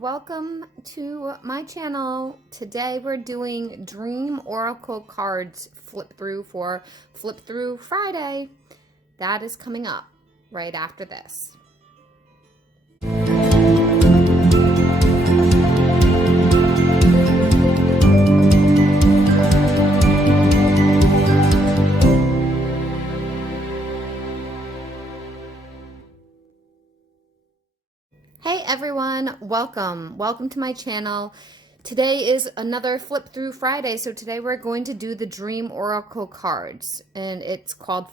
welcome to my channel. Today we're doing Dream Oracle cards flip through for Flip Through Friday. That is coming up right after this. Hey everyone, welcome to my channel. Today is another Flip Through Friday, so today we're going to do the Dream Oracle cards, and it's called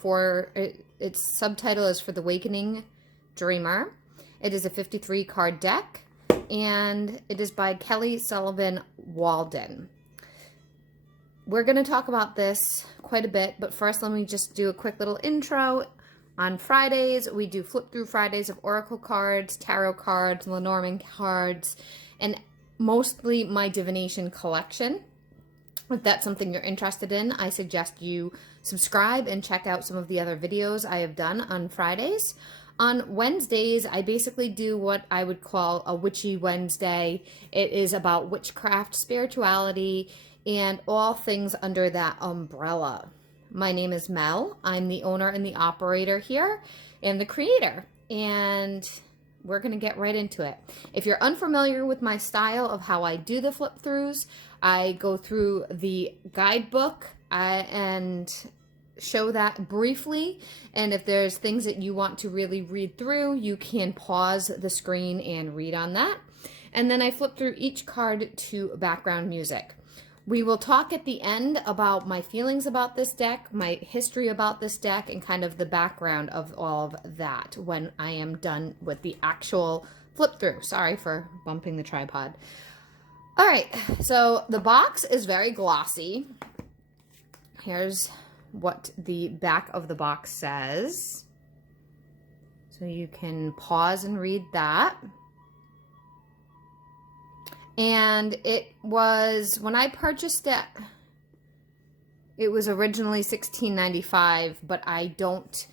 its subtitle is For the Awakening Dreamer. It is a 53 card deck, and it is by Kelly Sullivan Walden. We're going to talk about this quite a bit, but first let me just do a quick little intro. On Fridays, we do Flip Through Fridays of Oracle cards, Tarot cards, Lenormand cards, and mostly my divination collection. If that's something you're interested in, I suggest you subscribe and check out some of the other videos I have done on Fridays. On Wednesdays, I basically do what I would call a Witchy Wednesday. It is about witchcraft, spirituality, and all things under that umbrella. My name is Mel. I'm the owner and the operator here and the creator, and we're going to get right into it. If you're unfamiliar with my style of how I do the flip throughs, I go through the guidebook and show that briefly, and if there's things that you want to really read through, you can pause the screen and read on that. And then I flip through each card to background music. We will talk at the end about my feelings about this deck, my history about this deck, and kind of the background of all of that when I am done with the actual flip through. Sorry for bumping the tripod. All right, so the box is very glossy. Here's what the back of the box says. So you can pause and read that. And it was, when I purchased it, it was originally $16.95, but I don't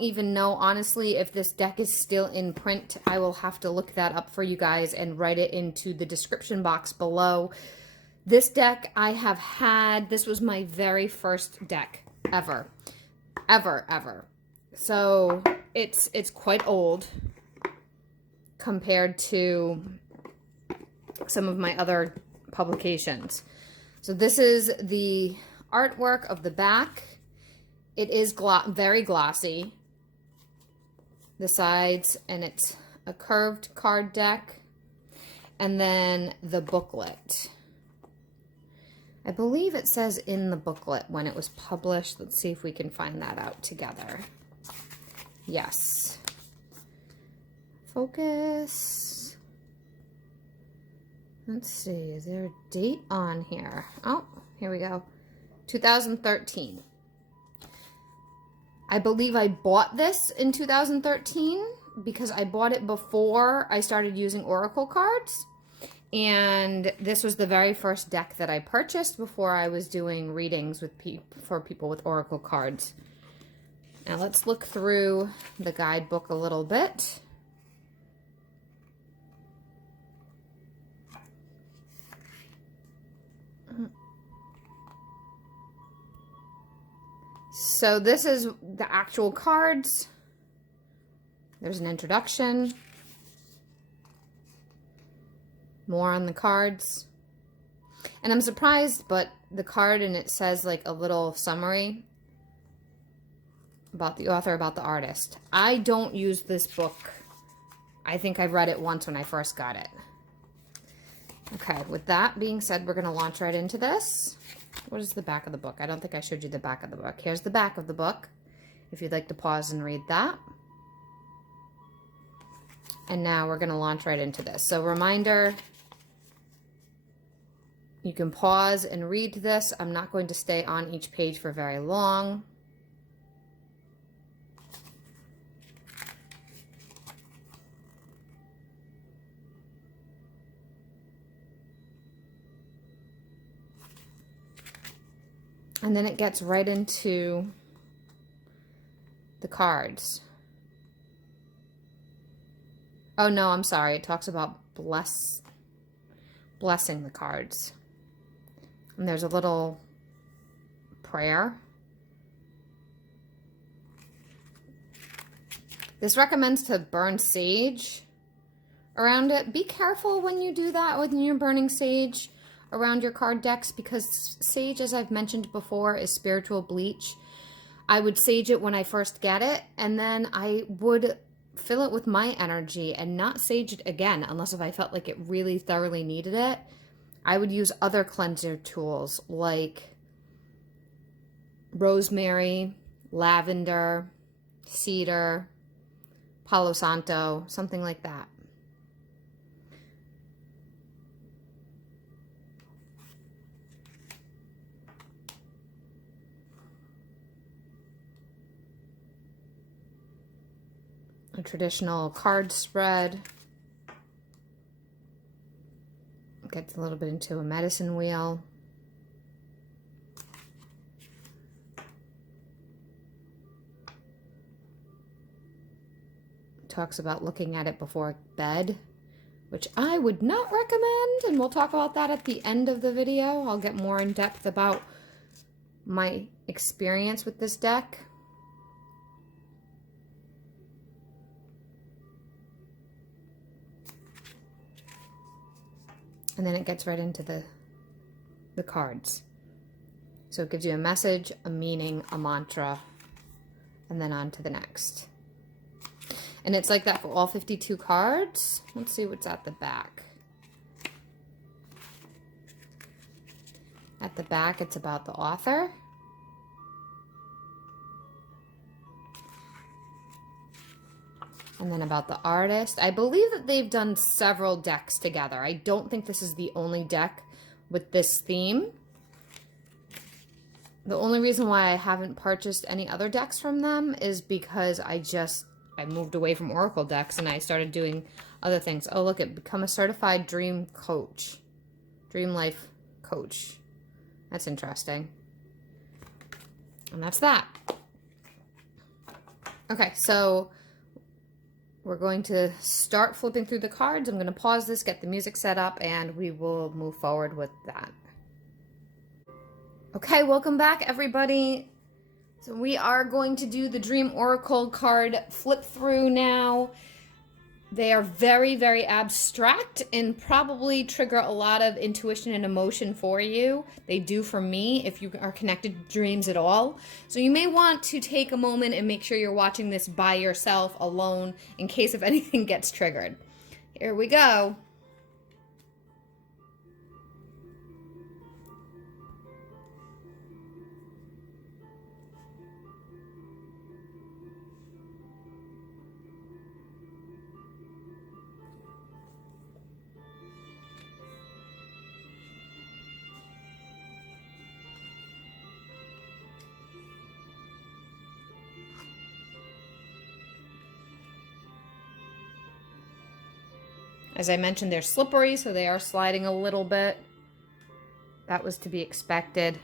even know, honestly, if this deck is still in print. I will have to look that up for you guys and write it into the description box below. This deck I have had, this was my very first deck ever. So it's quite old compared to some of my other publications. So this is the artwork of the back. It is very glossy, the sides, and it's a curved card deck. And then the booklet. I believe it says in the booklet when it was published. Let's see if we can find that out together. Yes. Focus. Let's see, is there a date on here? Oh, here we go. 2013. I believe I bought this in 2013 because I bought it before I started using Oracle cards. And this was the very first deck that I purchased before I was doing readings with for people with Oracle cards. Now let's look through the guidebook a little bit. So this is the actual cards. There's an introduction. More on the cards. And I'm surprised, but the card, and it says like a little summary about the author, about the artist. I don't use this book. I think I read it once when I first got it. Okay, with that being said, we're going to launch right into this. What is the back of the book? I don't think I showed you the back of the book. Here's the back of the book, if you'd like to pause and read that. And now we're going to launch right into this. So reminder, you can pause and read this. I'm not going to stay on each page for very long. And then it gets right into the cards. Oh no, I'm sorry. It talks about bless blessing the cards. And there's a little prayer. This recommends to burn sage around it. Be careful when you do that, when you're burning sage around your card decks, because sage, as I've mentioned before, is spiritual bleach. I would sage it when I first get it, and then I would fill it with my energy and not sage it again unless if I felt like it really thoroughly needed it. I would use other cleanser tools like rosemary, lavender, cedar, Palo Santo, something like that. A traditional card spread. Gets a little bit into a medicine wheel. Talks about looking at it before bed, which I would not recommend, and we'll talk about that at the end of the video. I'll get more in depth about my experience with this deck. And then it gets right into the cards. So it gives you a message, a meaning, a mantra, and then on to the next. And it's like that for all 52 cards. Let's see what's at the back. At the back, it's about the author. And then about the artist. I believe that they've done several decks together. I don't think this is the only deck with this theme. The only reason why I haven't purchased any other decks from them is because I moved away from Oracle decks and I started doing other things. Oh, look, it become a certified dream coach. Dream life coach. That's interesting. And that's that. Okay, so we're going to start flipping through the cards. I'm going to pause this, get the music set up, and we will move forward with that. Okay, welcome back, everybody. So we are going to do the Dream Oracle card flip through now. They are very, very abstract and probably trigger a lot of intuition and emotion for you. They do for me if you are connected to dreams at all. So you may want to take a moment and make sure you're watching this by yourself, alone, in case if anything gets triggered. Here we go. As I mentioned, they're slippery, so they are sliding a little bit. That was to be expected.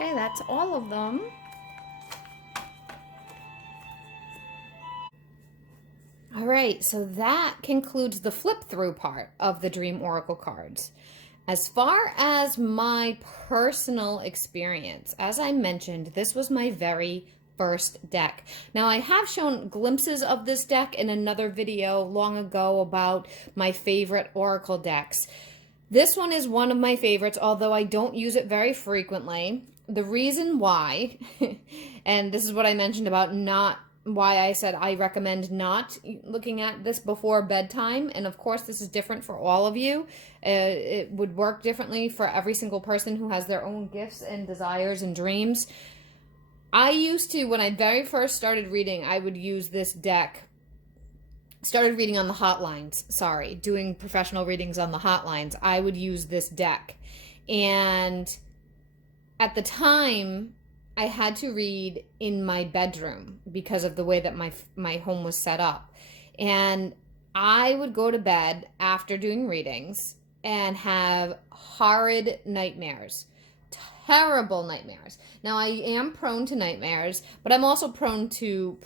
Okay, that's all of them. All right, so that concludes the flip through part of the Dream Oracle cards. As far as my personal experience, as I mentioned, this was my very first deck. Now, I have shown glimpses of this deck in another video long ago about my favorite Oracle decks. This one is one of my favorites, although I don't use it very frequently. The reason why, and this is what I mentioned about why I said I recommend not looking at this before bedtime. And of course, this is different for all of you. It would work differently for every single person who has their own gifts and desires and dreams. I used to, when I very first started reading, I would use this deck. Started reading on the hotlines, doing professional readings on the hotlines. I would use this deck. And at the time, I had to read in my bedroom because of the way that my home was set up. And I would go to bed after doing readings and have horrid nightmares. Terrible nightmares. Now, I am prone to nightmares, but I'm also prone to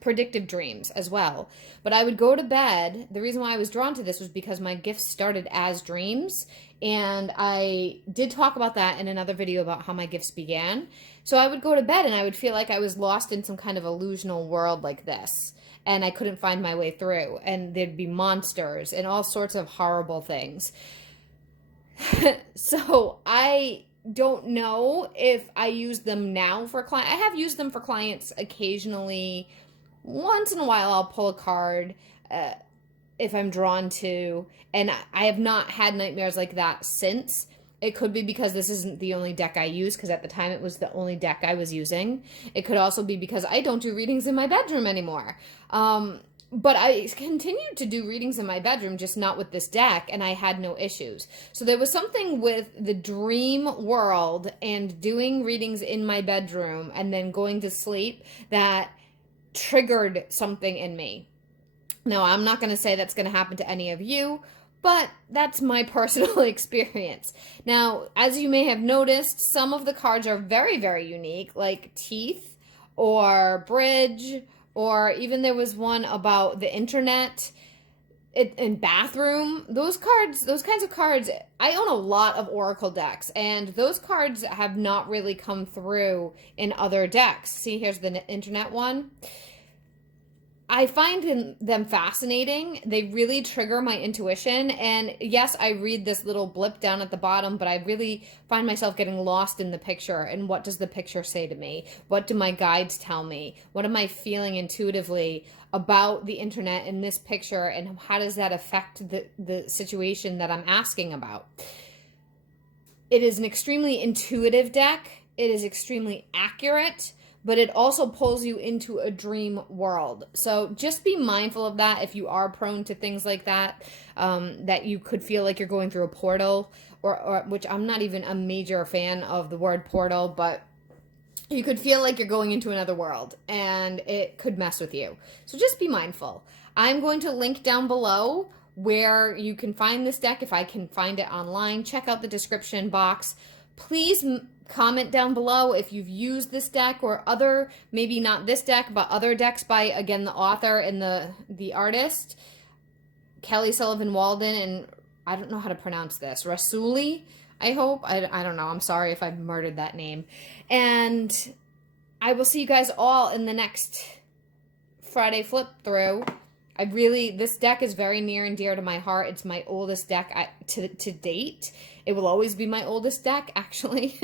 predictive dreams as well. But I would go to bed. The reason why I was drawn to this was because my gifts started as dreams, and I did talk about that in another video about how my gifts began. So I would go to bed and I would feel like I was lost in some kind of illusional world like this, and I couldn't find my way through, and there'd be monsters and all sorts of horrible things. So I don't know if I use them now for clients. I have used them for clients occasionally. Once in a while, I'll pull a card if I'm drawn to, and I have not had nightmares like that since. It could be because this isn't the only deck I use, because at the time it was the only deck I was using. It could also be because I don't do readings in my bedroom anymore. But I continued to do readings in my bedroom, just not with this deck, and I had no issues. So there was something with the dream world and doing readings in my bedroom and then going to sleep that triggered something in me. Now, I'm not going to say that's going to happen to any of you, but that's my personal experience. Now, as you may have noticed, some of the cards are very, very unique, like teeth or bridge, or even there was one about the internet and bathroom. Those kinds of cards, I own a lot of Oracle decks, and those cards have not really come through in other decks. See, here's the internet one. I find them fascinating. They really trigger my intuition. And yes, I read this little blip down at the bottom, but I really find myself getting lost in the picture. And what does the picture say to me? What do my guides tell me? What am I feeling intuitively about the internet in this picture? And how does that affect the situation that I'm asking about? It is an extremely intuitive deck. It is extremely accurate, but it also pulls you into a dream world. So just be mindful of that if you are prone to things like that, that you could feel like you're going through a portal, or which I'm not even a major fan of the word portal, but you could feel like you're going into another world, and it could mess with you. So just be mindful. I'm going to link down below where you can find this deck if I can find it online. Check out the description box. Please comment down below if you've used this deck or other, maybe not this deck, but other decks by, again, the author and the artist, Kelly Sullivan Walden, and I don't know how to pronounce this, Rasuli, I hope. I don't know. I'm sorry if I've murdered that name. And I will see you guys all in the next Friday flip through. This deck is very near and dear to my heart. It's my oldest deck to date. It will always be my oldest deck, actually.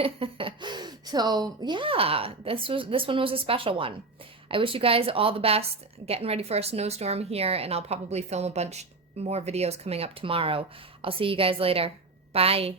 So, yeah, this one was a special one. I wish you guys all the best. Getting ready for a snowstorm here, and I'll probably film a bunch more videos coming up tomorrow. I'll see you guys later. Bye.